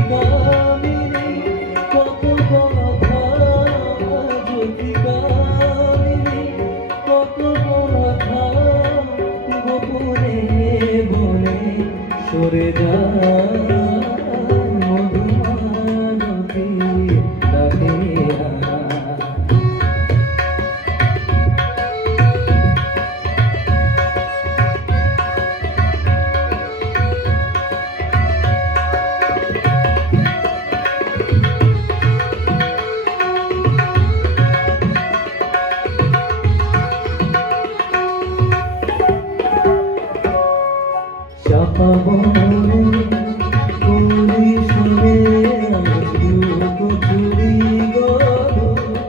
জ্যোতিকামিনী কত কথা, জ্যোতিকামিনী কত কথা গোপনে বনে সরে যায় মধুমালতী ডাকে চাপা বনে কলি শুনে কচুরি গো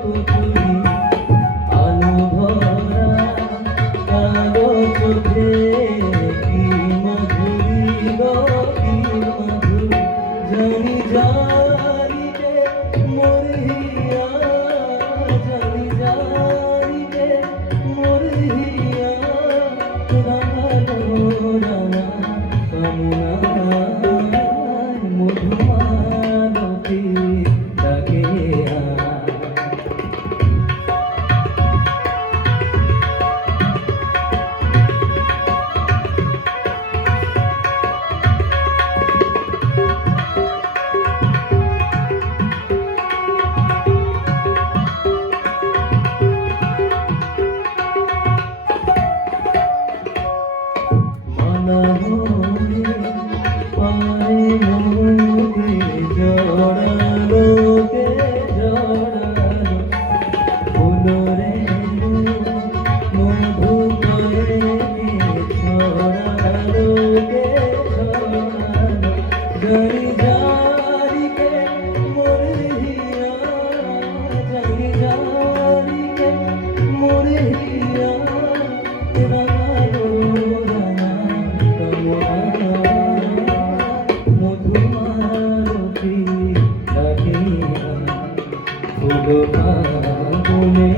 কচুরি আলো ভরা কালো চোখে কি মাধুরী গো কি মাধুরী জানি জানি কে মরিয়া জানি জানি কে মরিয়া রাঙালো রাঙা কামনায় মধুমালতী ডাকে মালা হয়ে পায়ে মোরে জড়ালো কে জড়ালো ফুলরে মধু করে ছড়ালো কে ছড়ালো জানি জানি কে মরিয়া জানি জানি কে মরিয়া রাঙালো রাঙা মধুমালতী ডাকে ফুল ফাগুনে